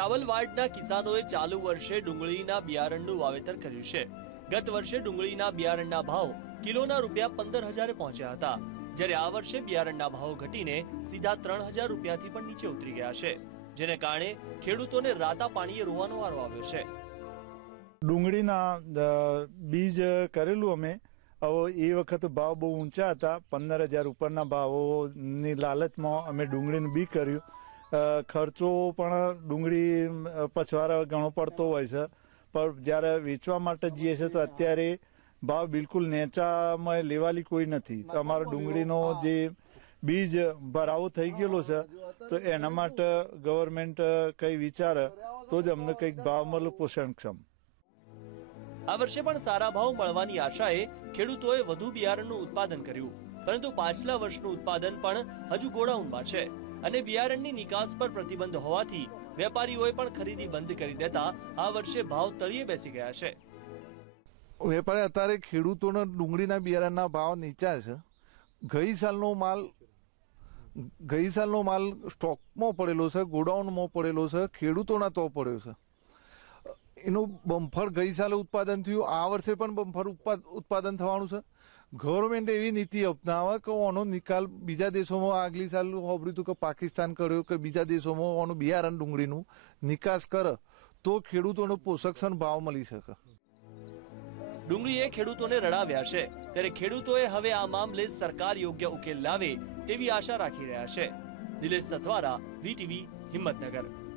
સાવલવાડના કિસાનોએ ચાલુ વર્ષે ડુંગળીના બિયારણનું વાવેતર કર્યું છે. ગત વર્ષે ડુંગળીના બિયારણના ભાવ કિલોના રૂપિયા પંદર હજારે પહોંચ્યા હતા. જ્યારે આ વર્ષે બિયારણના ભાવ ઘટીને સીધા ત્રણ હજાર રૂપિયાથી પણ નીચે ઉતરી ગયા છે, જેને કારણે ખેડૂતોને રાતા પાણીએ રોવાનો વારો આવ્યો છે. ડુંગળીના બીજ કરેલું અમે. એ વખત ભાવ બહુ ઊંચા હતા. પંદર હજાર ઉપરના ભાવોની લાલચમાં અમે ડુંગળીનું બી કર્યું. ખર્ચો પણ ડુંગળી પછવારા ઘણો પડતો હોય છે. પણ જ્યારે વેચવા માટે જઈએ છે તો અત્યારે ભાવ બિલકુલ નેચામાં લેવાલી કોઈ નથી. અમારો ડુંગળીનો જે બીજ ભરાવો થઈ ગયેલો છે, તો એના માટે ગવર્મેન્ટ કંઈ વિચારે, તો જ અમને કંઈક ભાવ મળે પોષણક્ષમ. આ વર્ષે પણ સારા ભાવ મળવાની આશાએ ખેડૂતોએ વધુ બિયારણનું ઉત્પાદન કર્યું. પરંતુ પાછલા વર્ષનું ઉત્પાદન પણ હજુ ગોડાઉનમાં છે. અને બિયારણની નિકાસ પર પ્રતિબંધ હોવાથી વેપારીઓએ પણ ખરીદી બંધ કરી દેતા આ વર્ષે ભાવ તળિયે બેસી ગયા છે. વેપારી અત્યારે ખેડૂતોના ડુંગળીના બિયારણના ભાવ નીચા છે. ગઈ સાલનો માલ, ગઈ સાલનો માલ સ્ટોકમાં પડેલો છે, ગોડાઉનમાં પડેલો છે, ખેડૂતોના તો પડ્યો છે. એનું બમ્ફર ગઈ સાલે ઉત્પાદન થયું. આ વર્ષે પણ બમ્ફર ઉત્પા- ઉત્પાદન થવાનું છે. ગવર્મેન્ટ એવી નીતિ અપનાવે કે આનો નિકાલ બીજા દેશોમાં આગલી સાલ હોબર્યું હતું કે પાકિસ્તાન કર્યો કે બીજા દેશોમાં આનું બિયારણ ડુંગળીનું નિકાસ કરે, તો ખેડૂતોનો પોષકક્ષમ ભાવ મળી શકે. ડુંગળીએ ખેડૂતોને રડાવ્યા છે. ત્યારે ખેડૂતોએ હવે આ મામલે સરકાર યોગ્ય ઉકેલ લાવે તેવી આશા રાખી રહ્યા છે. નિલેશ સથવારા વીટીવી હિંમતનગર.